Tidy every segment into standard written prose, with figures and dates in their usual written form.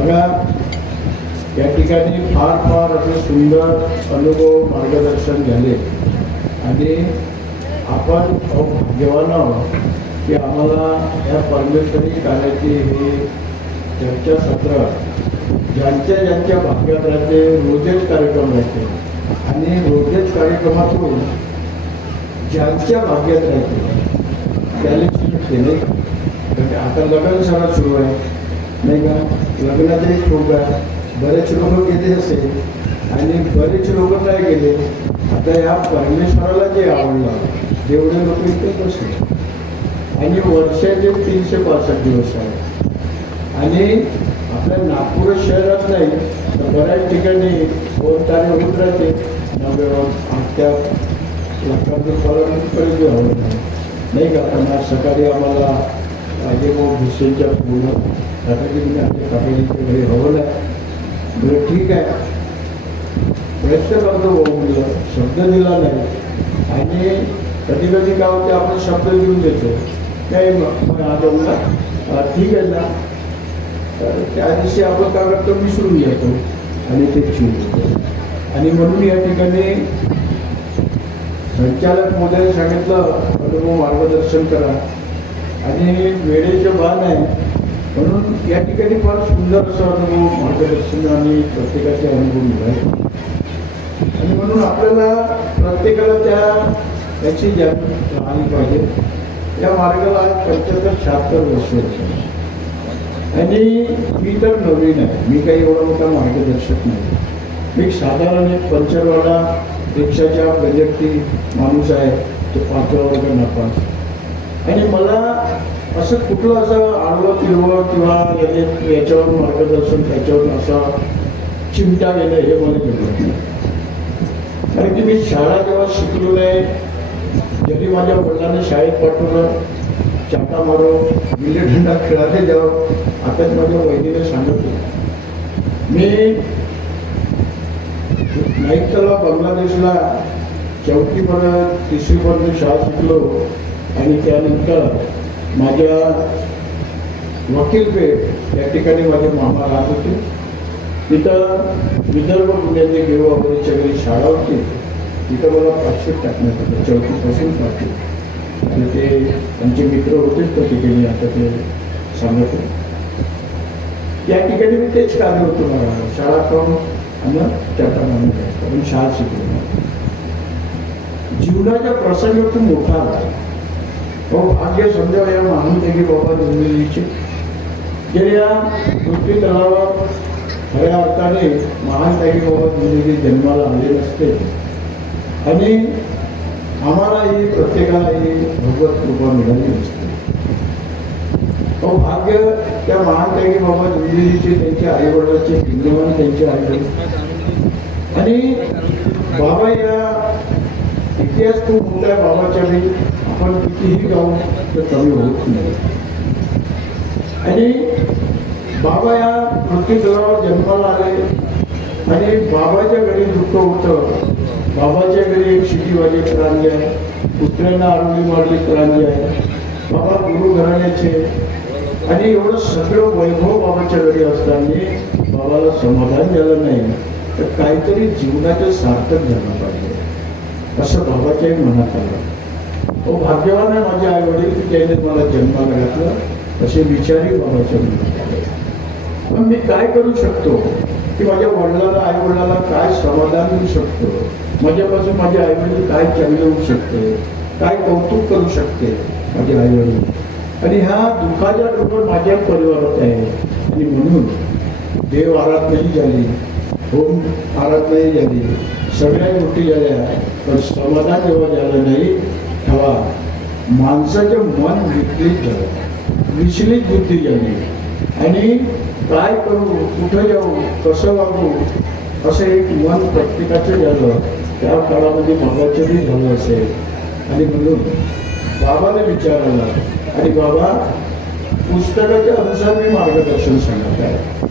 बघा या ठिकाणी फार फार असे सुंदर अनुभव मार्गदर्शन झाले आणि आपण भाग्यवान आहोत की आम्हाला या परमेश्वरी कार्याची हे चर्चासत्र ज्यांच्या भाग्यात राहते रोजच कार्यक्रम राहते आणि रोजच कार्यक्रमातून ज्यांच्या भाग्यात राहते त्याला केले. आता लग्न सगळं सुरू आहे नाही का, लग्नाचे खूप आहे, बरेच लोक गेले असेल आणि बरेच लोक नाही गेले. आता या परमेश्वराला जे आवडलं जेवढे लोक इथे बसले आणि वर्षाचे 365 दिवस आहे आणि आपल्या नागपूर शहरात नाही तर बऱ्याच ठिकाणी 2 तारीख होत राहते त्या लाखांचं परंपरेचे हवं नाही का. पण आज सकाळी आम्हाला राजेभाऊ भुसेंच्या पूर्ण सकाळी आमच्या काकाजीच्या घरी हवं आहे. बरं ठीक आहे, प्रयत्न करतो भाऊ मुलं, शब्द दिला नाही आणि कधी कधी काय होते आपण शब्द देऊन देतो काय आता उन्हा ठीक आहे ना, तर त्या दिवशी आपण काय करतो विसरून येतो आणि ते चिवतो. आणि म्हणून या ठिकाणी संचालक मोदयांनी सांगितलं अनुभव मार्गदर्शन करा आणि वेळेचे भान आहे म्हणून या ठिकाणी फार सुंदर असं अनुभव मार्गदर्शन आणि प्रत्येकाचे अनुभव मिळाले. आणि म्हणून आपल्याला प्रत्येकाला त्याची जाणीव राहिली पाहिजे. या मार्गाला आज 75-76 वर्ष आणि मी तर नवीन आहे, मी काही एवढा मोठा मार्गदर्शक नाही. मी साधारण एक पंचरवाडा रिक्षाच्या गजरती माणूस आहे, तो 5व्या वर्ग नापास. आणि मला असं कुठलं असं आडवं तिरवं किंवा याच्यावर मार्गदर्शन त्याच्यावर असा चिमटा गेलं हे मला कळलं. कारण की मी शाळा जेव्हा शिकलो नाही, जरी माझ्या वडिलांनी शाळेत पाठवलं चाटा मारो विल्लेडंडा खेळायला जावं, आताच माझ्या वहिनीने सांगितलं. मी नाईक तलाव बांगलादेशला 4थीपर्यंत 3रीपर्यंत शाळा शिकलो आणि त्यानंतर माझ्या वकीलपेठ या ठिकाणी माझे मामा राहत होते. तिथं विदर्भ पुण्याची गिरवाबरीच्या घरी शाळा होती, तिथं मला 500 टाकण्यात आलं 4थीपासून 5वी. आणि ते त्यांचे मित्र होतेच तर ठिकाणी आता ते सांगत होते. त्या ठिकाणी मी तेच कार्य होतो, मला शाळा करून आणि त्याचा मानून कारण शाळा शिकलो. जीवनाच्या प्रसंग खूप मोठा आला. भाग्य समजा या मानून की बाबा दिल्लीचे जे या पृथ्वी तलावावर खऱ्या अर्थाने महान काही बाबा दिल्ली जन्माला आले नसते आणि आम्हाला ही प्रत्येकाला ही भगवत कृपा मिळाली नसते. भाग्य त्या महान काही बाबा दिल्लीचे त्यांच्या आईवडिलाचे पिंडवान त्यांचे आईवडील आणि बाबा या इतिहास खूप मोठा आहे बाबाच्या वेळी. आपण कितीही गाऊ तर कमी होत नाही. आणि बाबा या पृथ्वी तलावावर जन्माला आले आणि बाबाच्या घरी दुःख होतं. बाबाच्या घरी एक शिटीवाजी क्रांती आहे, पुत्रांना आरोग्य मारली क्रांती आहे, बाबा गुरु घराण्याचे आणि एवढं सगळं वैभव बाबाच्या घरी असताना बाबाला समाधान झालं नाही तर काहीतरी जीवनाचं सार्थक झालं पाहिजे असं बाबाच्याही मनात आलं. भाग्यवान आहे माझे आई वडील, त्याने मला जन्माला घातलं असे विचारही बाबाच्या मनात आले. पण मी काय करू शकतो की माझ्या वडिलाला आई वडिलाला काय समाधान देऊ शकतो, माझ्यापासून माझे आई वडील काय चांगले होऊ शकते, काय कौतुक करू शकते माझे आई वडील. आणि ह्या दुःखाच्या बरोबर माझ्या परिवारात आहे. आणि म्हणून देव आराधनाही झाली, होम आराधनाही झाली, सगळ्या गोष्टी झाल्या, पण समाधान जेव्हा झालं नाही तेव्हा माणसाचं मन विचलित झालं, विचलित बुद्धी झाली. आणि काय करू, कुठं जाऊ, कसं वागू असं एक मन प्रत्येकाचं झालं. त्या काळामध्ये बाबाचंही झालं असेल. आणि म्हणून बाबाने विचार आला आणि बाबा पुस्तकाच्या अनुसार मी मार्गदर्शन सांगत आहे.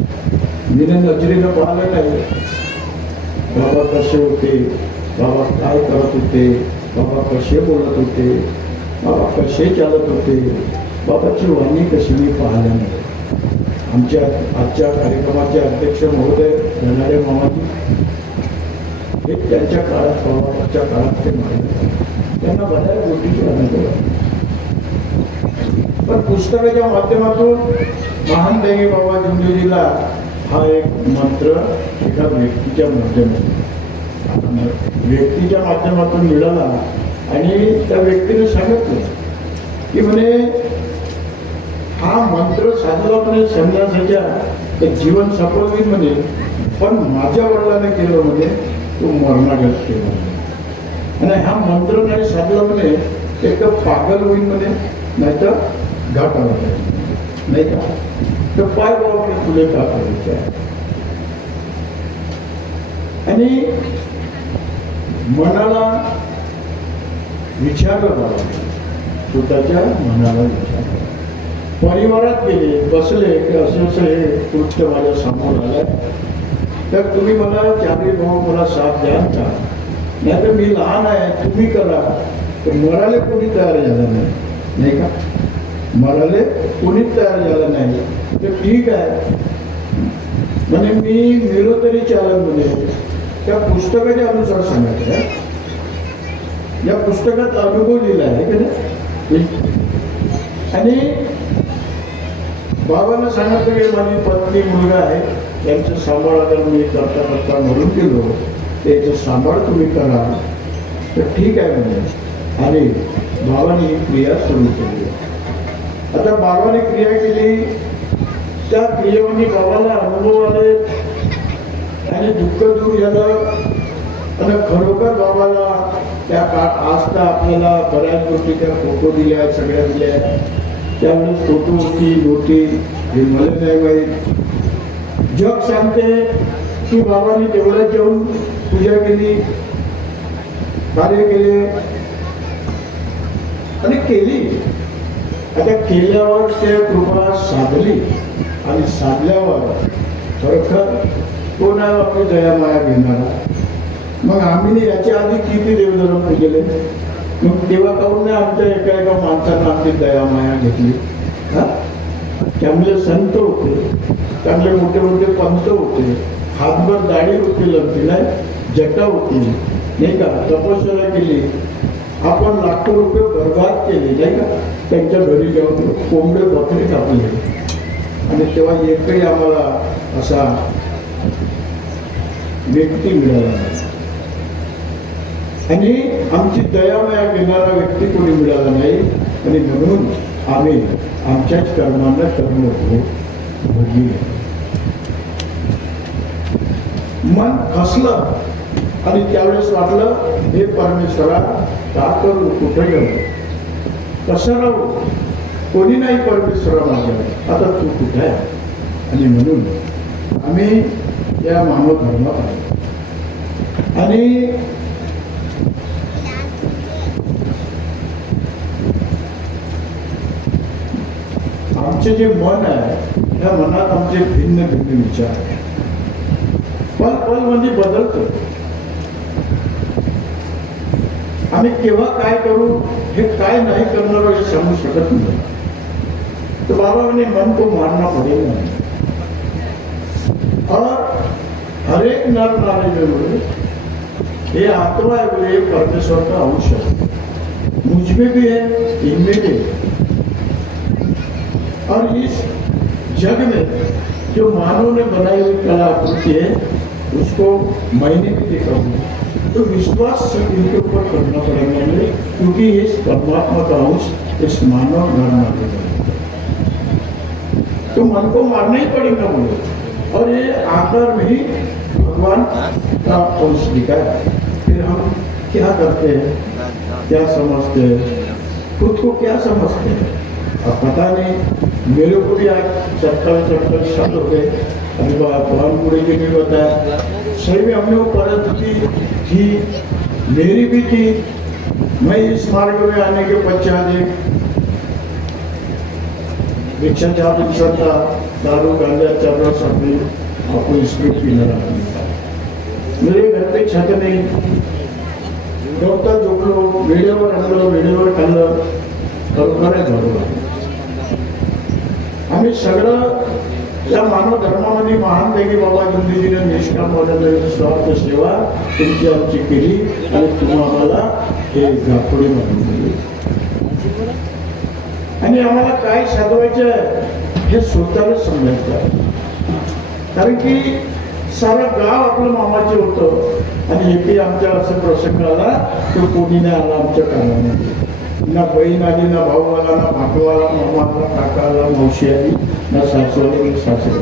मी नजरेनं पाहिलं नाही बाबा कसे होते, बाबा काय करत होते, बाबा कसे बोलत होते, बाबा कसे चालत होते, बाबाची वाणी कशी मी पाहिलं नाही. आमच्या आजच्या कार्यक्रमाचे अध्यक्ष महोदय धनारे मामाजी हे त्यांच्या काळात पवारच्या काळात ते मारले, त्यांना बऱ्याच गोष्टीची अनुभव आहे. पण पुस्तकाच्या माध्यमातून महान दैवी बाबा जुंजुजीला हा एक मंत्र एका व्यक्तीच्या माध्यमातून मिळाला आणि त्या व्यक्तीने सांगितलं की म्हणे हा मंत्र साधला म्हणे संन्यासाच्या जीवन सफल होईल म्हणे, पण माझ्या वडिलांनी केलं म्हणे तो मरणागत केला आणि हा मंत्र नाही साधला म्हणे एक तर पागल होईल म्हणे, नाहीतर घाटाला नाही का. तर पाय बाबा तुले का करायचं आहे. आणि मनाला विचारलं बाबा, स्वतःच्या मनाला विचारलं. परिवारात गेले बसले की असं असं हे कृत्य माझ्या समोर आलंय, तर तुम्ही मला चारी भाऊ मला साथ द्या का, नाही तर मी लहान आहे तुम्ही करा. तर मराले कोणी तयार झालं नाही का, मराले कोणीच तयार झालं नाही. तर ठीक आहे म्हणे मी मिळो तरी चालत म्हणे. त्या पुस्तकाच्या अनुसार सांगायचं, या पुस्तकात अनुभव लिहिला आहे की नाही. आणि बाबांना सांगितलं की माझी पत्नी मुलगा आहे त्यांचं सांभाळ अगर मी करता करता मरून गेलो त्याचं सांभाळ तुम्ही करा. तर ठीक आहे म्हणजे. आणि बाबांनी ही क्रिया सुरू केली. आता बाबाने क्रिया केली, त्या क्रियेमध्ये बाबाला अनुभव आले आणि दुःख दूर झालं. आणि खरोखर बाबाला त्या आज तर आपल्याला बऱ्याच गोष्टी त्या फोटो दिल्या, सगळ्या दिल्या. त्यावेळेस फोटो होती नोटी हे मला नाही माहीत. जग सांगते की बाबांनी तेवढं जेवून पूजा केली, कार्य केले आणि केली. आता केल्यावर ते कृपा साधली आणि साधल्यावर खरोखर कोण आहे आपली दया माया घेणारा. मग आम्ही याच्या आधी किती देवधर्म पूजले, मग तेव्हा काहून नाही आमच्या एका माणसानं आमची दया माया घेतली. चांगले संत होते, चांगले मोठे मोठे पंत होते, हातभर दाढी होती, लंबी नाही जटा होती नाही का, तपस्या केली. आपण लाखो रुपये बर्बाद केले नाही का, त्यांच्या घरी जाऊन कोंबडे बकरी कापले आणि तेव्हा एकही आम्हाला असा व्यक्ती मिळाला नाही आणि आमची दयामया घेणारा व्यक्ती कोणी मिळाला नाही. आणि म्हणून आम्ही आमच्याच कर्मांना कर्म भोगली. मन खसलं आणि त्यावेळेस वाटलं हे परमेश्वरा का करू, कुठे गेलो, कसं राहू, कोणी नाही परमेश्वरा माझ्या, आता तू कुठे आहे. आणि म्हणून आम्ही या मानव धर्मात आलो. आणि आमचे जे मन आहे त्या मनात आमचे भिन्न भिन्न विचार आहे. पल पल म्हणजे बदलतो. आम्ही केव्हा काय करू हे काय नाही करणार हे सांगू शकत नाही. तो बाबा म्हणे मन को मारना पडेगा. और हर एक नर नारी में बोले ये आत्मा है, बोले परमेश्वर का अंश है, मुझ में भी है, इनमें भी है. और इस जग में जो मानव ने बनाई हुई कला आकृति है उसको मैंने भी देखा हूँ. तो विश्वास इनके ऊपर करना पड़ेगा मुझे, क्योंकि इस परमात्मा का अंश इस मानव घर में तो मन को मारना ही पड़ेगा मुझे. और ये आकार में ही भगवान का अंश दिखा है. फिर हम क्या करते हैं, क्या समझते हैं, खुद को क्या समझते हैं, अब पता नहीं. मेरे को भी आज चक्कर शब्द हो गए. अभी भगवान पूरे जी ने बताया सही में हमने वो परिस्थिति थी, मेरी भी थी. मैं इस मार्ग में आने के पश्चात भिक्षा चाप था, दारू गांजा चल रहा सब आपको स्प्रिट पीना रहा. मेरे घर पे छत नहीं, डॉक्टर झोपलो, वेळेवर आणलं, वेळेवर खाल्लं, खरोखर आहे. आम्ही सगळं या मानव धर्मामध्ये महान पैकी बाबा गांधीजीने निष्काम निस्वार्थ सेवा तुमची आमची केली आणि तुम्हाला हे गाठोडे म्हणून दिले. आणि आम्हाला काय साधवायचं आहे हे स्वतःला समजायचं. कारण की सारं गाव आपलं मामाचे होतं आणि एकी आमच्या असं प्रसंग आला तो कोणी नाही आला आमच्या कामामध्ये. ना बहीण आली, ना भाऊ आला, ना भाटू आला, मामा आला, काका आला, मावशी आली, ना सासू आली, सासरे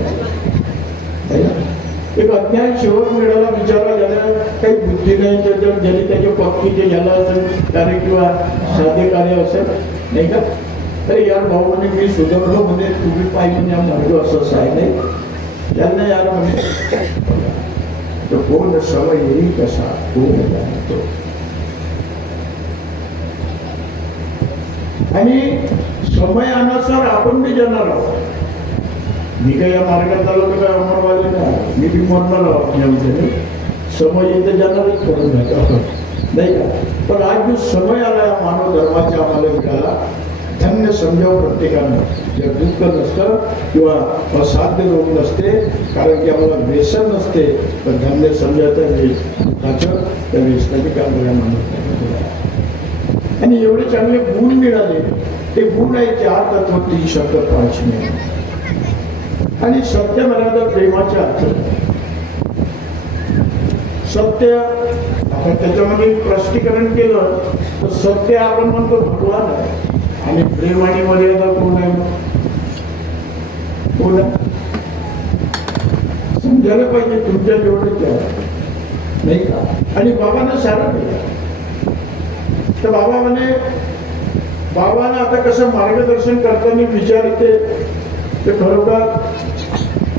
आले. एक अज्ञान शेवट मिळाला विचारला ज्याला काही बुद्धी नाही, ज्याने त्याच्या पत्नीचे ज्याला असेल कार्य किंवा साधे कार्य असेल नाही का. अरे यार भाऊ म्हणे मी सुधारलो म्हणे तुम्ही पाहिजे म्हणे मार्ग असं आहे नाही त्यांना यार म्हणे तो कोण समय येईल कसा कोण जाणतो. आणि समयानुसार आपण बी जाणार आहोत. मी काय या मार्गात आलो तर काय अमरवाले नाही, मी बी मरणार आहोत. समय येते जाणारच करून जातो नाही का. पण आज जो समय आला या मानव धर्माच्या आम्हाला मिळाला धन्य समजावं प्रत्येकानं. जर दुःख नसतं किंवा असाध्य रोग नसते कारण की आम्हाला व्यसन नसते तर धन्य समजायचं दुःखाचं त्या व्यसनाची काम करायला मानत. आणि एवढे चांगले गुण मिळाले. ते गुण आहे 4 तत्व 3 शब्द 5 मिनिट. आणि सत्य म्हणायला प्रेमाचे अर्थ. सत्य आपण त्याच्यामध्ये स्पष्टीकरण केलं तर सत्य आपण म्हणतो भगवान आहे आणि प्रेम आणि मर्यादा कोण आहे कोण आहे समजायला पाहिजे तुमच्या जेवढेच नाही का. आणि बाबांना सारं केलं तर बाबा म्हणे बाबांना आता कसं मार्गदर्शन करताना विचारते ते खरोखर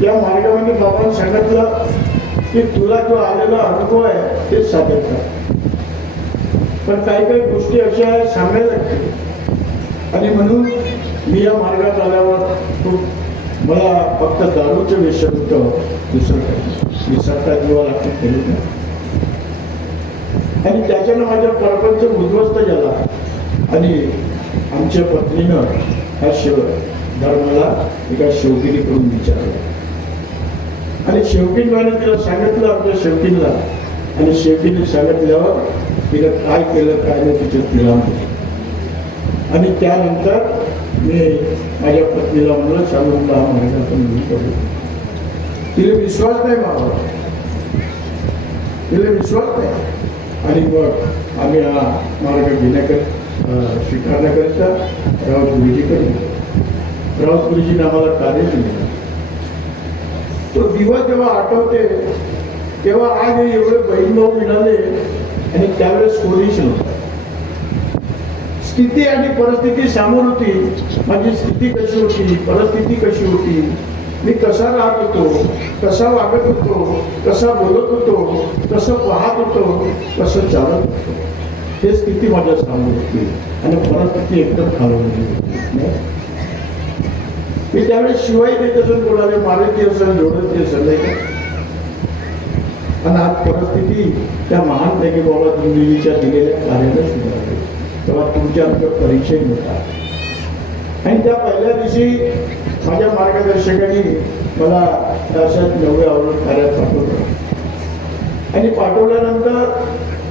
या मार्गामध्ये बाबांनी सांगितलं की तुला जो आलेला अनुभव आहे तेच सादर कर. पण काही काही गोष्टी अशा सांगायला लागते आणि म्हणून मी या मार्गात आल्यावर खूप मला फक्त दारूचं व्यसन होतं दुसरं काही मी सत्ता जीवाला केलं नाही. आणि त्याच्यानं माझा प्रपंच उद्ध्वस्त झाला. आणि आमच्या पत्नीनं ह्या धर्माला एका शेवकिनीकडून विचारलं आणि शेवकीनवाने तिला सांगितलं आमच्या शेवकीनला. आणि शेवकीने सांगितल्यावर तिला काय केलं काय नाही तिच्यात तिला. आणि त्यानंतर मी माझ्या पत्नीला म्हणलं सांगून हा मार्गातून मी करू. तिला विश्वास नाही मागवला, तिला विश्वास नाही. आणि मग आम्ही हा मार्ग स्वीकारण्याकरिता राऊत गुरुजीकडे गेलो. राऊत गुरुजीने आम्हाला कार्य दिलं. तो दिवस जेव्हा आठवते तेव्हा आज एवढे बहीण भाऊ मिळाले आणि त्यावेळेस कोणीच नव्हतं. स्थिती आणि परिस्थिती समोर होती. माझी स्थिती कशी होती, परिस्थिती कशी होती, मी कसा राहत होतो, कसा वागत होतो, कसा बोलत होतो, कसं पाहत होतो, कसं चालत होतो, हे स्थिती माझ्या समोर होती. आणि परिस्थिती एकदम खालवली होती. मी त्यावेळेस शिवाय देत असेल कोणाला मारुती असेल जोडत असेल नाही का. आणि आज परिस्थिती त्या महान पैकी बाबा दिंडीच्या दिलेल्या कार्याला सुधारली. तेव्हा तुमच्या आमच्या परिचय होता. आणि त्या पहिल्या दिवशी माझ्या मार्गदर्शकांनी मला अशाच 9 आवडत कार्यात पाठवलं. आणि पाठवल्यानंतर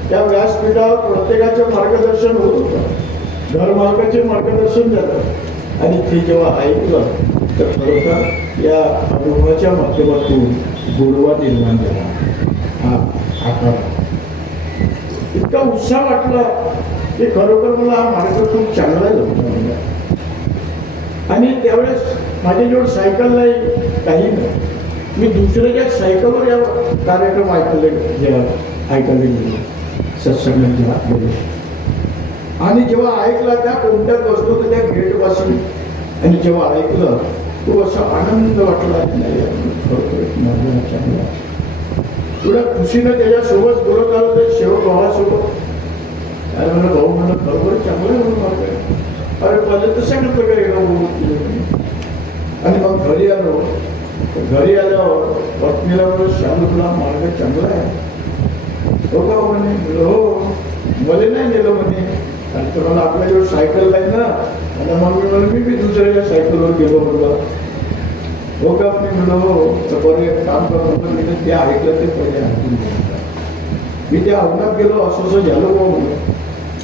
त्या व्यासपीठावर प्रत्येकाचं मार्गदर्शन होत होतं. घरमालकाचे मार्गदर्शन झालं. आणि ते जेव्हा ऐकलं तर खरोखर या अनुभवाच्या माध्यमातून गोडवा निर्माण झाला. हा आकार इतका उत्साह वाटला की खरोखर मला हा मार्ग खूप चांगला जमला. आणि त्यावेळेस माझ्याजवळ सायकल नाही, काही नाही. मी दुसऱ्याच्या सायकलवर या कार्यक्रम ऐकायला गेलो, सत्संगात गेलो. आणि जेव्हा ऐकला त्या कोणत्यात बसलो होतो त्या गेट पासून. आणि जेव्हा ऐकलं तो असा आनंद वाटला नाही चांगला. थोड्या खुशीनं त्याच्यासोबत बोलत आलो तर शेवट भावासोबत. अरे मला भाऊ म्हणत बरोबर चांगलं म्हणून वाटत. अरे माझं तर सांगितलं काय आणि मग घरी आलो. घरी आल्यावर पत्नीला म्हणून शालूला मार्ग चांगला आहे हो का म्हणे. हो मला नाही गेलं म्हणे. आणि तुम्हाला आपल्याजवळ सायकल नाही ना. आणि मग मी बी दुसऱ्याच्या सायकलवर गेलो म्हणलं. हो का मी म्हणलं हो तर बरे काम करतो मी ते ऐकलं ते पहिले ऐकून घेतलं. मी त्या अवनात गेलो असं झालो हो म्हणलं.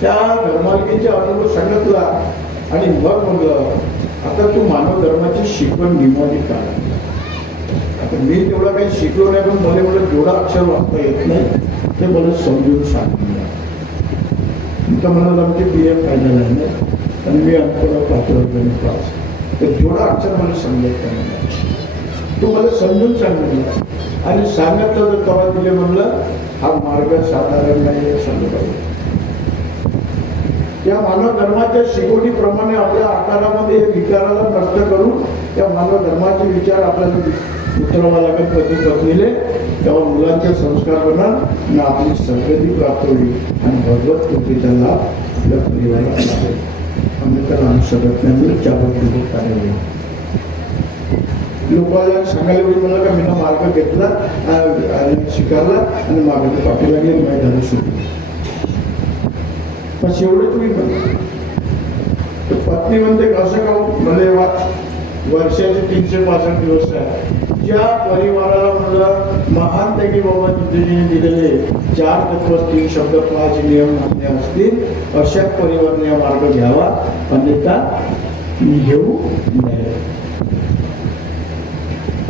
त्या धर्मालकीचा अनुभव सांगितला आणि मग म्हणलं आता तू मानव धर्माची शिकवण निमोनी काढ. आता मी तेवढा काही शिकलो नाही पण मला म्हणलं जेवढा अक्षर वाचता येत नाही ते मला समजून सांगितलं. तर म्हणाल आमचे PM फायनल आहे ना आणि मी अंतर पात्र पास तर जेवढा अक्षर मला समजत नाही तू मला समजून सांगितलं आणि सांगितलं तर तेव्हा दिले म्हणलं हा मार्ग साधारण नाही सांगितलं. या मानव धर्माच्या शिकवणीप्रमाणे आपल्या आकारामध्ये विचाराला नष्ट करून त्या मानव धर्माचे विचार आपल्याला उतरवा लागत पती पत्नीले तेव्हा मुलांचे संस्कार होणार आणि आपली संगती प्राप्त होईल आणि भगवत कृपेचा लाभ आपल्या परिवाराला लागेल. आम्ही त्याला अनुसरत नाही चाबत कार्य लोकांना सांगायला वेळ मला का मी मार्ग घेतला स्वीकारला आणि मागे पाठी लागली मैदान सुटली. बस एवढंच मी म्हणतो. तर पत्नी म्हणते कसं का भले वर्षाचे 365 दिवस आहे. ज्या परिवाराला म्हणलं महान त्यागी बाबा जिद्दीने दिलेले 4 तत्व 3 शब्द 5 नियम मान्य असतील अशा परिवाराने हा मार्ग घ्यावा अन्यथा घेऊ नये.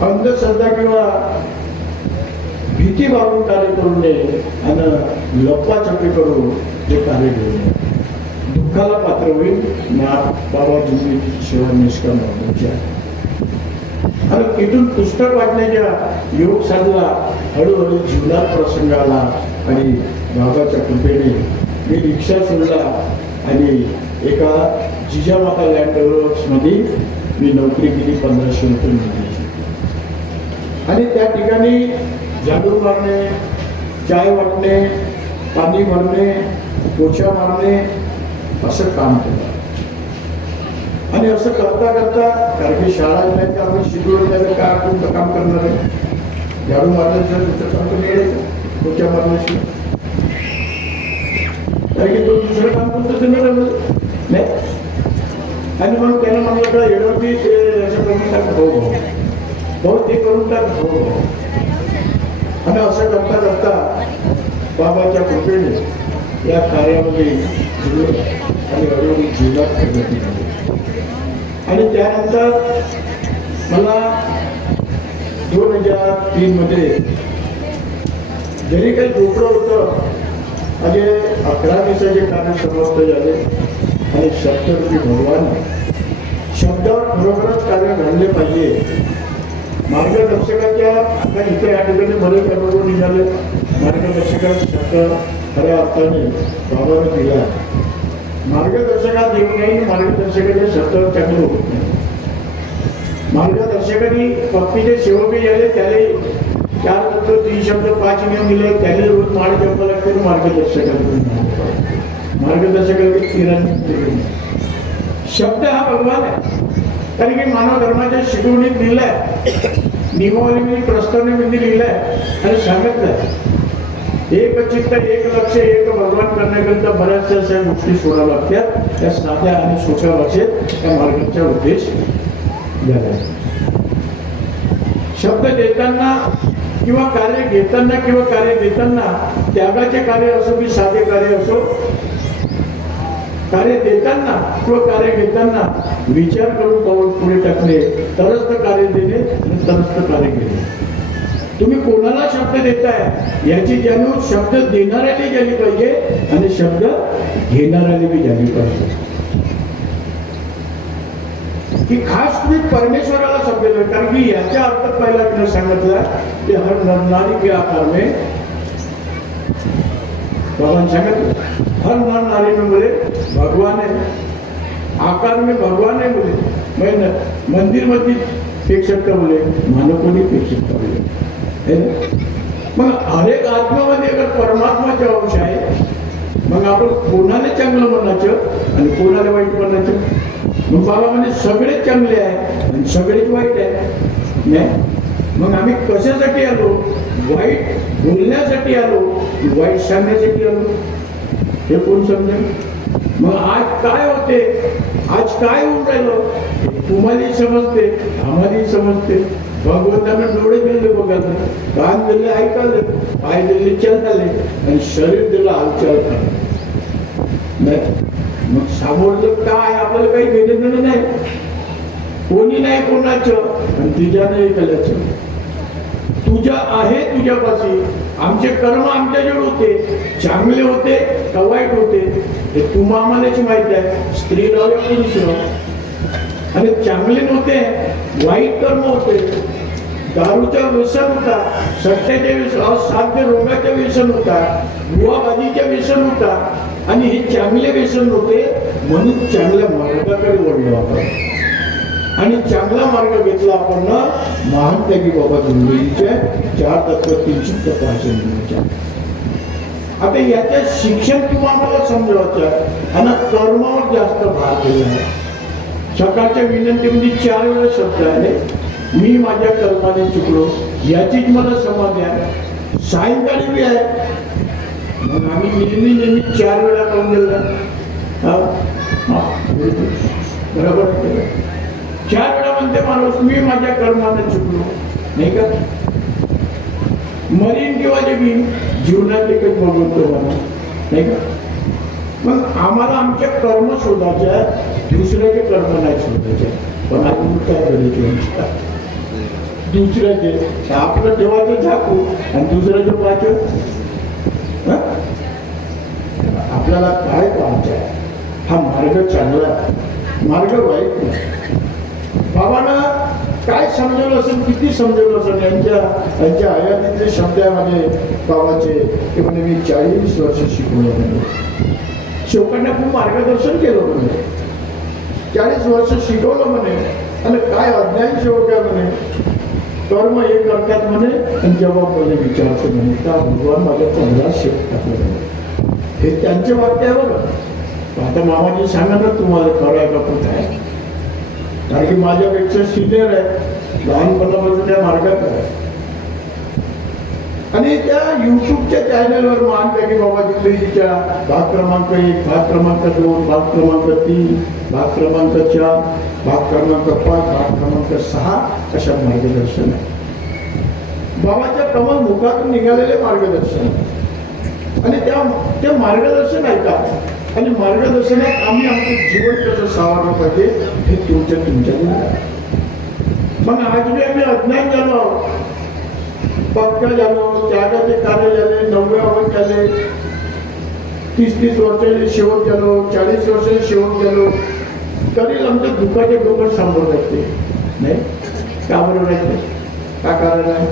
अंधश्रद्धा किंवा भीती बाळगून कार्य करू नये आणि लप्पाछपी करून जे कार्य घेऊ नये. दुःखाला पात्र होईल बाबा जिंदगीची सेवा निष्काम व्हायची आहे. आणि तिथून पुस्तक वाचण्याच्या योग साधला हळूहळू जीवनात प्रसंग आला आणि बाबाच्या कृपेने मी रिक्षा सोडला आणि एका जिजामाता लँड डेव्हलपर्स मध्ये मी नोकरी केली 1500 रुपये मिळाली. आणि त्या ठिकाणी झाडू मारणे, चाय वाटणे, पाणी भरणे, पोछा मारणे असं काम केलं. आणि असं करता करता कारण की शाळा नाही तर आपण शिकवलं त्याचं काय कोणतं काम करणार आहे. झाडू मारण्याचं दुसरं काम तर मिळायचं पोछा मारण्याशी कारण की तो दुसरं काम कोणतं ते मिळालं नाही. आणि मग त्यानं म्हणलं का एवढी ते असं करून टाक हो भाऊ ते करून टाक हो. आणि असं करता करता बाबाच्या कृपेने या कार्यामध्ये आणि हळूहळू जीवनात प्रगती झाली. आणि त्यानंतर मला 2003 मध्ये जरी काही झोपलं होतं म्हणजे 11 दिवसाचे कार्य समाप्त झाले आणि शब्दरूपी भगवान शब्दावर खरोखरच कार्य घडले पाहिजे. मार्गदर्शकाच्या आता इथे या ठिकाणी बरेच अनुभव निघाले. मार्गदर्शकाचा शब्द खऱ्या अर्थाने बाबाने दिला. मार्गदर्शकात येऊ नये मार्गदर्शकाच्या शब्दावर चांगलं होत नाही. मार्गदर्शकांनी भक्तीचे सेवकही झाले त्याने 4 तत्व 3 शब्द 5 नियम दिले त्याने रोज माळ जपा लागते. मार्गदर्शकाला किरण शब्द हा भगवान आहे. कारण की मानव धर्माच्या शिकवणीत लिहिलाय नियमावली प्रस्तावनेमध्ये लिहिलाय आणि सांगितलंय एक चित्त एक लक्ष एक भगवान करण्याकरिता बऱ्याचशा अशा गोष्टी सोडाव्या लागतात. त्या साध्या आणि सोप्या भाषेत त्या मार्गाचा उद्देश झाला. शब्द देताना किंवा कार्य घेताना किंवा कार्य देताना त्यागाचे कार्य असो की साधे कार्य असो कार्य देताना किंवा कार्य घेताना विचार करून पाऊल पुढे टाकणे तरच तर कार्य देणे आणि तरच तर कार्य घेणे. तुम्ही कोणाला शब्द देताय याची जाणीव शब्द देणाऱ्याने झाली पाहिजे आणि शब्द घेणाऱ्याने बी झाली पाहिजे. की खास तुम्ही परमेश्वराला शब्द देता कारण की याच्या अर्थ पहिला तिने सांगितला की हर नर नारी के आकार में भगवान सांगितलं हर नर नारी में बोले भगवान है आकार में भगवान है बोले. मैं मंदिर मध्ये फेक शकता बोले मानव कोणी फेक शकता बोले. मग हर एक आत्म्यामध्ये अगर परमात्माचा अंश आहे मग आपण कोणाला चांगलं म्हणायचं आणि कोणाला वाईट म्हणायचं. मग बाबा म्हणजे सगळेच चांगले आहे आणि सगळेच वाईट आहे नाही. मग आम्ही कशासाठी आलो वाईट बोलण्यासाठी आलो की वाईट सांगण्यासाठी आलो हे कोण समजेल. मग आज काय होते, आज काय होऊन राहिलं तुम्हाला समजते, आम्हालाही समजते. भगवंतांना डोळे दिले बघायला, कान दिले ऐकायला, पाय दिले चालायला आणि शरीर दिलं हालचाल करायला. मग समोरचं काय आपल्याला काही घेणं नाही, कोणी नाही कोणाचं आणि तुझ्या नाही कल्याचं. तुझ्या आहे तुझ्यापाशी. आमचे कर्म आमच्याजवळ होते, चांगले होते का वाईट होते हे तुम्हा आम्हालाच माहिती आहे. स्त्री राहू या पुरुष राहू. आणि चांगले नव्हते, वाईट कर्म होते. दारूचं व्यसन होता, सट्ट्याचे व्यसन, असाध्य रोगाचे व्यसन होता, युवाबाजीचे व्यसन होता. आणि हे चांगले व्यसन होते म्हणून चांगल्या मार्गाकडे वळलो आपण आणि चांगला मार्ग घेतला आपण. महान त्यागी बाबा जोंधळीचे 4 तत्व 305 आता याचं शिक्षण तुम्हाला समजावचं आणि कर्मावर जास्त भार दिला आहे. सकाळच्या विनंतीमध्ये 4 वेळा शब्द आहे, मी माझ्या कर्माने चुकलो, याचीच मला समाधी आहे. सायंकाळी बी आहे. मग आम्ही नेहमी 4 वेळा करून दिला बरोबर. 4 वेळा म्हणते माणूस, मी माझ्या कर्माने चुकलो, नाही का? मरीन किंवा जगी जीवनात एकच बघतो मला, नाही का? मग आम्हाला आमचे कर्म शोधायचे, दुसऱ्याचे कर्म नाही शोधायचे. पण आपण काय करायचे, दुसऱ्याचे आपलं देवाचं झाकू आणि दुसऱ्याचं पाचू. आपल्याला काय पाहायचं आहे, हा मार्ग चांगला आहे, मार्ग वाईट नाही. बाबांना काय समजवलं असेल, किती समजवलं असेल. यांच्या हयातीतले शब्द आहे माझे बाबाचे, ते म्हणे मी 40 वर्ष शिकवलं म्हणे, शेवकांना खूप मार्गदर्शन केलं म्हणे, 40 वर्ष शिकवलं म्हणे. आणि काय अज्ञान शेवक आहे म्हणे, कर्म हे करतात म्हणे आणि जेव्हा मला विचारतो म्हणे का भगवान माझ्या 15 शेत टाकलं म्हणे. हे त्यांचे वाक्य आहे बघा. आता मामाजी सांगा ना तुम्हाला खरं आहे का कुठं आहे, कारण की माझ्यापेक्षा सिनियर आहे, लहानपणापासून त्या मार्गात आहे. आणि त्या युट्यूबच्या चॅनलवर महानपैकी बाबा जोंधळीच्या भाग क्रमांक 1, भाग क्रमांक 2, भाग क्रमांक 3, भाग क्रमांक 4, भाग क्रमांक 5, भाग क्रमांक 6 अशा मार्गदर्शन आहे. बाबाच्या कमल मुखातून निघालेले मार्गदर्शन आणि ते मार्गदर्शन ऐका आणि मार्गदर्शनात आम्ही आमचं जीवन कसं सावरलं पाहिजे हे तुमच्या. मग आज मी आम्ही अज्ञान झालो, पक्का झालो, त्यागाचे कार्य झाले, 90 वर्ष झाले, 30 वर्षाचे शेवट झालो, 40 वर्षाचे शेवट झालो, तरी आमच्या दुःखाचे डोकं सांभाळत असते नाही का? बरोबर आहे का? कारण आहे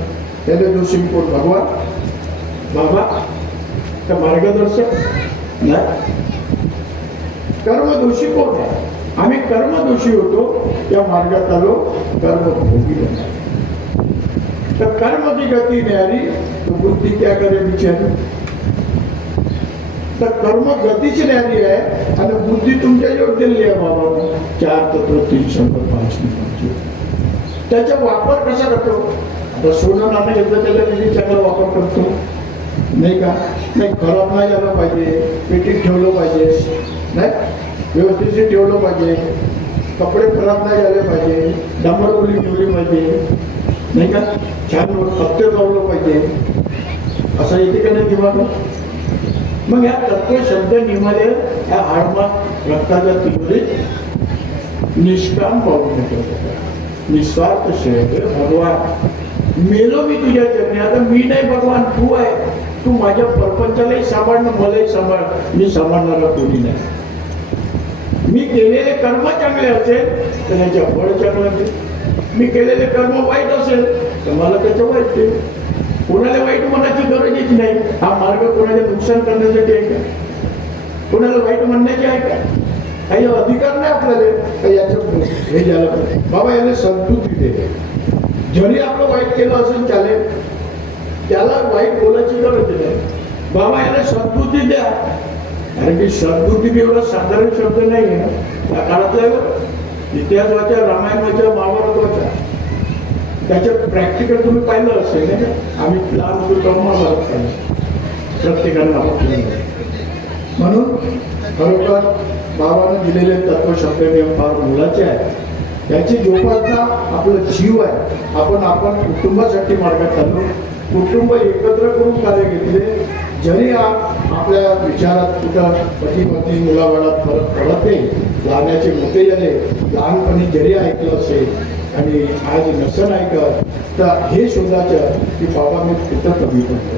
त्याला दोषी कोण? भगवान बाबा का मार्गदर्शक नाही? कर्मदोषी कोण आहे? आम्ही कर्मदोषी होतो, त्या मार्गात आलो, कर्म भोगी बनलो. तर कर्म की गती न्यारी तो बुद्धी क्या करे बिचारी. तर कर्म गतीची न्यारी आहे आणि बुद्धी तुमच्याजवळ दिली आहे बाबा. 4 तत्व 305 त्याचा वापर कसा करतो? आता सोनं नाणं घेतलं त्याला किती चांगला वापर करतो नाही का? नाही खराब नाही झालं पाहिजे, पेटीत ठेवलं पाहिजे, नाही व्यवस्थित ठेवलं पाहिजे, कपडे खराब नाही झाले पाहिजे, डांबर ओली ठेवली पाहिजे, नाही का? छान पत्ते लावलं पाहिजे, असं येते का नाही दिमाग? मग या तत्व शब्द निमाले या हाडमात रक्ताच्या तिजोरीत निष्काम पाहून येतो, निस्वार्थ सेवा. भगवान मेलो मी तुझ्या चरणी, आता मी नाही भगवान तू आहे. तू माझ्या प्रपंचालाही सांभाळणं, मलाही सांभाळ, मी सांभाळणारा कोणी नाही. मी केलेले कर्म चांगले असेल तर त्याच्या फळ चांगलं असेल, मी केलेले कर्म वाईट असेल तर मला त्याचं वाईट ते. कोणाला वाईट म्हणायची गरजच नाही. हा मार्ग कोणाला नुकसान करण्यासाठी आहे का? कोणाला वाईट म्हणण्याचे आहे का? काही अधिकार नाही आपल्याला याचं हे झालं पाहिजे. बाबा याला संतुष्टी दे. जरी आपलं वाईट केलं असेल चालेल, त्याला वाईट बोलायची गरज नाही. बाबा याला संतुष्टी द्या, कारण की संतुष्टी एवढा साधारण शब्द नाही आहे. त्या काळातला इतिहास वाचा, रामायण वाचा, महाभारत वाचा, त्याच्यात प्रॅक्टिकल तुम्ही पाहिलं असेल नाही का? आम्ही लहान होतो महाभारत पाहिलं प्रत्येकाला. म्हणून खरोखर बाबांनी दिलेले तत्वशब्द नियम फार मोलाचे आहे. याची जोपासना आपलं जीव आहे. आपण कुटुंबासाठी मार्गात चाललो, कुटुंब एकत्र करून कार्य घेतले. जरी आपल्या विचारात कुठं पती पत्नी मुलाबाळात फरक पडत नाही, लहानाचे मोठे झाले, लहानपणी जरी ऐकलं असेल आणि आज नसन ऐकत, तर हे शोधायचं की बाबा मी कुठं कमी पडतो.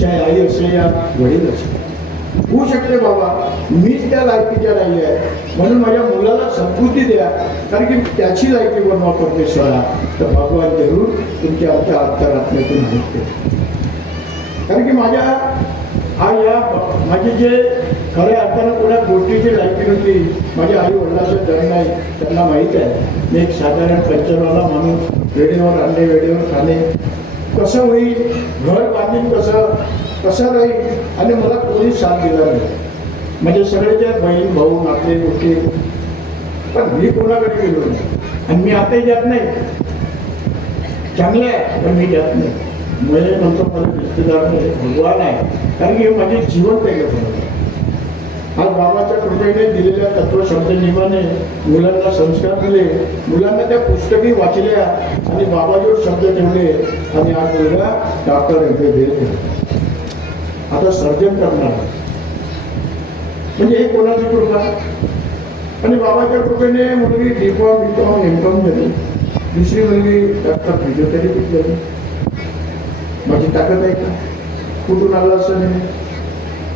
चाहे आई असे या वडील असे होऊ शकते बाबा मीच त्या लायकीच्या नाही आहे, म्हणून माझ्या मुलाला सद्बुद्धी द्या, कारण की त्याची लायकी बनवा परमेश्वरा. तर भगवान जरूर तुमच्या आमच्या अंतरात्म्यातून होते. कारण की माझे जे खऱ्या अर्थानं कोणा गोष्टीची लायकी नव्हती. माझ्या आई वडिलाचं जन्म नाही, त्यांना माहीत आहे. मी एक साधारण पंचरवाला माणूस, वेळेवर आणणे वेळेवर खाणे, कसं होईल घर बांधीन कसं राहील, आणि मला कोणी साथ दिला नाही. म्हणजे सगळेचे बहीण भाऊ नाते होते, पण मी कोणाकडे गेलो नाही. आणि मी आताही जात नाही, चांगले आहे पण मी जात नाही. म्हणजे म्हणतो मला रिश्तेदार नाही, भगवान आहे, कारण की माझे जीवन केलं. आज बाबाच्या कृपेने दिलेल्या तत्वशब्द नियमाने मुलांना संस्कार दिले, मुलांना त्या पुस्तकी वाचल्या आणि बाबाजवळ शब्द ठेवले, आणि आज मुलगा डॉक्टर MBBS आता सर्जन करणार. म्हणजे हे कोणाची कृपा. आणि बाबाच्या कृपेने मुलगी D.Com B.Com M.Com झाली, दुसरी मुलगी डॉक्टर फिजिओथेरपी झाली. माझी ताकद आहे का? कुठून आलं असं नाही.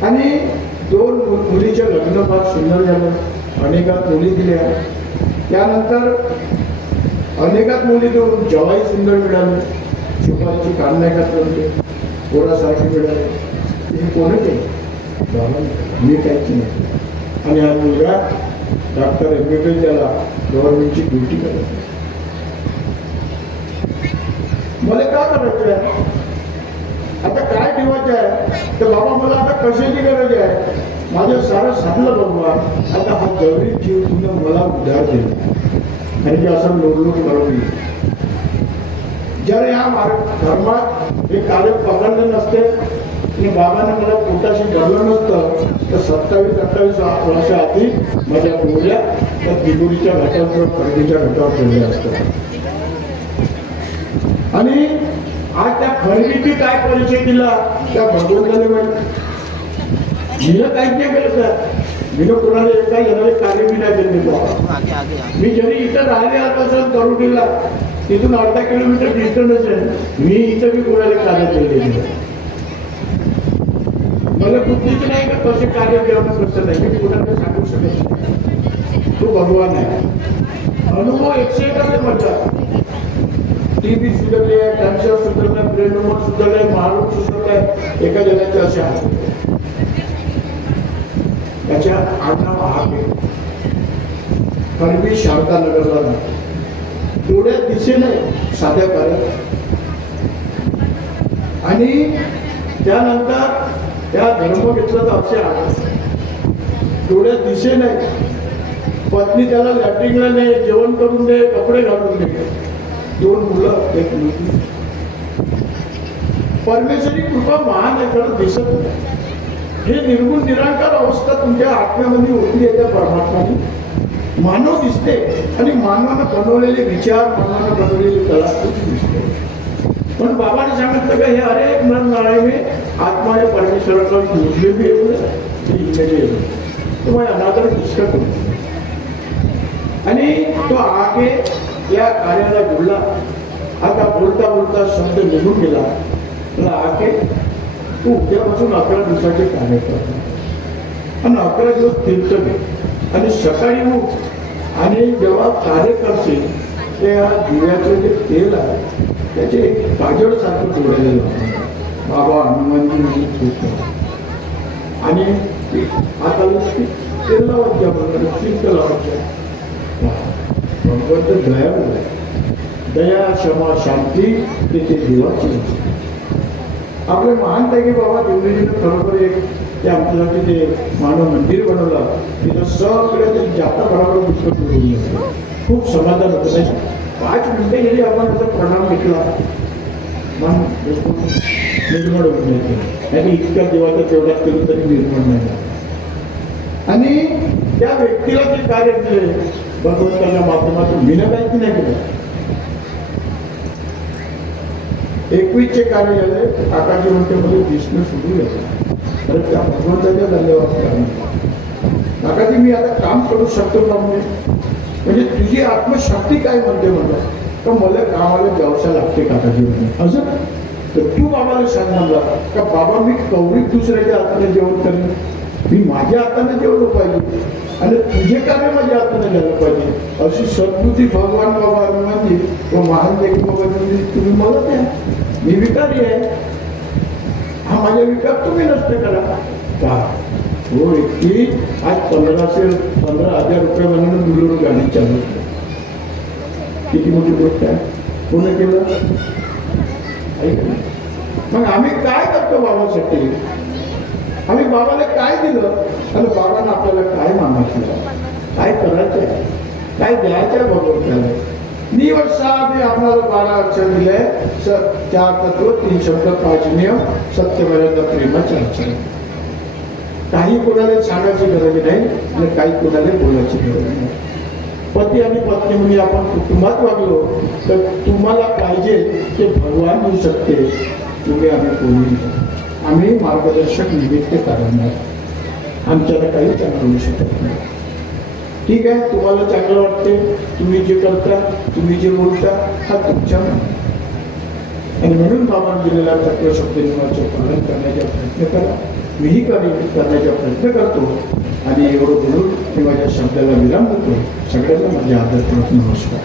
आणि 2 मुलीच्या लग्न फार सुंदर झालं, अनेकात मुली दिल्या. त्यानंतर अनेकात मुली देऊन जवाई सुंदर मिळाली, शिवाची कान नाही घातलं, पोरासारखी मिळाली. तिथे कोणच आहे, मी काहीच नाही. आणि हा मुलगा डॉक्टर MBBS झाला, गव्हर्नमेंटची ड्युटी करत. मला का करायचं आहे आता, काय ठेवायचं आहे तर बाबा मला आता कशाची गरज आहे. माझं सारं साधलं बाबा. आता हा जवळी जीव तुझं मला उद्धार दिला, आणि की असं लोडलोड करून जर या धर्मात हे कार्य पकडलं नसते आणि बाबाने मला पोटाशी घडलं नसतं, तर 27-28 वर्ष आधी माझ्या मुल्या त्या दिगुरीच्या घाटावर खरेदीच्या घाटावर ठेवल्या असतात. आणि आज त्या खरेदीची काय परिचय दिला त्या भगवंताने माहिती. मी काहीच नाही केलं सर, मी कोणाला एका जणाला कार्य मी नाही केलं. मी जरी इथं राहिले असं करून दिला, तिथून अर्धा किलोमीटर डिस्टन्स आहे, मी इथं मी कोणाला कार्य केले. मला बुद्धीच नाही का कसे कार्य केलं कसं नाही, मी कोणाला सांगू शकत नाही. तो भगवान आहे. अनुभव 101 म्हणतात. TB सुधारले, कॅन्सर सुधारले, ब्रेन ट्यूमर सुधारले, महारोग सुधारले, एका जणाचे असे आहे. त्याच्या आडनाव आहे खरबी शारदानगरला नाही, डोळ्यात दिसे नाही साध्या कार्यात. आणि त्यानंतर त्या धर्म घेतला तर असे आहे, डोळ्यात दिसे नाही. पत्नी त्याला लॅट्रिनला नाही, जेवण करून दे, कपडे घालून दे. 2 मुलं 1 मुलगी. परमेश्वरी कृपा महान आहे, खरं दिसत नाही. हे निर्गुण निराकार अवस्था तुमच्या आत्म्यामध्ये होती आहे. त्या परमात्माने मानव दिसते, आणि मानवानं बनवलेले विचार, मानवानं बनवलेली कलाकृती दिसते. पण बाबाने सांगितलं का हे अरे मन नाळे में आत्मा ने परमेश्वराला जोडले भी येऊ तुम्हाला अनादर डिस्कस करू. आणि तो आगे या कार्याला जोडला. आता बोलता बोलता शब्द निघून गेला, आके तू उद्यापासून 11 दिवसाचे कार्य कर, आणि 11 दिवस तीर्थ घे, आणि सकाळी उठ, आणि जेव्हा कार्य करशील त्या दिव्याचं जे तेल आहे त्याचे काजळ सारखं जोडलेलं बाबा हनुमानजी म्हणजे खूप. आणि आता तेल लावायच्या बरोबर तीर्थ लावायच्या. भगवंत दयाळू आहे. दया क्षमा शांती तिथे देवाची. आपले महान त्यागी बाबा देवजीनं खरोखर एक ते आमच्यासाठी ते मानव मंदिर बनवलं. तिथं सगळं ते जाता बरोबर पुस्तक मिळून येतं. खूप समाधान होतं. नाही 5 मिनिटं गेली आपण त्याचा प्रणाम घेतला, मन निर्मळ होत नाही. आणि इतक्या देवाचा तेवढा केलं तरी निर्मळ नाही. आणि त्या व्यक्तीला जे कार्य दिले भगवंताच्या माध्यमातून मीनं काहीच नाही केलं. 21चे कार्य झाले. काकाजी म्हणते मला दिसणं सुरू झालं. तर त्या भगवंताच्या धन्यवाद. काकाजी मी आता काम करू शकतो का? म्हणजे तुझी आत्मशक्ती काय म्हणते म्हणलं तर मला कामाला जावसं लागते काकाजी म्हणे. असं तर तू बाबाला सांग म्हणला का बाबा मी कौरिक दुसऱ्याच्या हाताने जेवण करेन. मी माझ्या हाताने जेवलं पाहिजे आणि तुझे कार्य माझ्या हाताने झालं पाहिजे. अशी सद्बुद्धी भगवान बाबा हनुमानजी व महान देखील बाबा तुम्ही मला द्या. मी विकारी आहे. हा माझा विकार तुम्ही नष्ट करा का? हो व्यक्ती आज 15,000 रुपये म्हणून बुलेरो गाडी चालू. किती मोठी गोष्ट आहे. कोणी केलं? मग आम्ही काय करतो बाबासाठी? आम्ही बाबाला काय दिलं आणि बाबांना आपल्याला काय मागायचं, काय करायचं आहे, काय द्यायचं आहे भगवंताला? निवड साधे आपल्याला 12 अक्षर दिले. 4 तत्व 3 शब्द 5 नियम सत्यमेव प्रेमाचे अक्षर. काही कोणाला सांगायची गरज नाही आणि काही कोणाला बोलायची गरज नाही. पती आणि पत्नी म्हणजे आपण कुटुंबात वागलो तर तुम्हाला पाहिजे ते भगवान देऊ शकते. तुम्ही आम्ही कोणी आम्ही मार्गदर्शक निमित्त करणार. आमच्याला काही चांगलं होऊ शकत नाही. ठीक आहे, तुम्हाला चांगलं वाटते, तुम्ही जे करता, तुम्ही जे बोलता हा तुमच्या आणि म्हणून बाबांनी दिलेल्या तत्व शब्द नियमाचे पालन करण्याचा प्रयत्न करा. मीही करण्याचा प्रयत्न करतो आणि एवढं बोलून मी माझ्या शब्दाला विराम देतो. सगळ्यांना माझ्या आदरपूर्वक नमस्कार.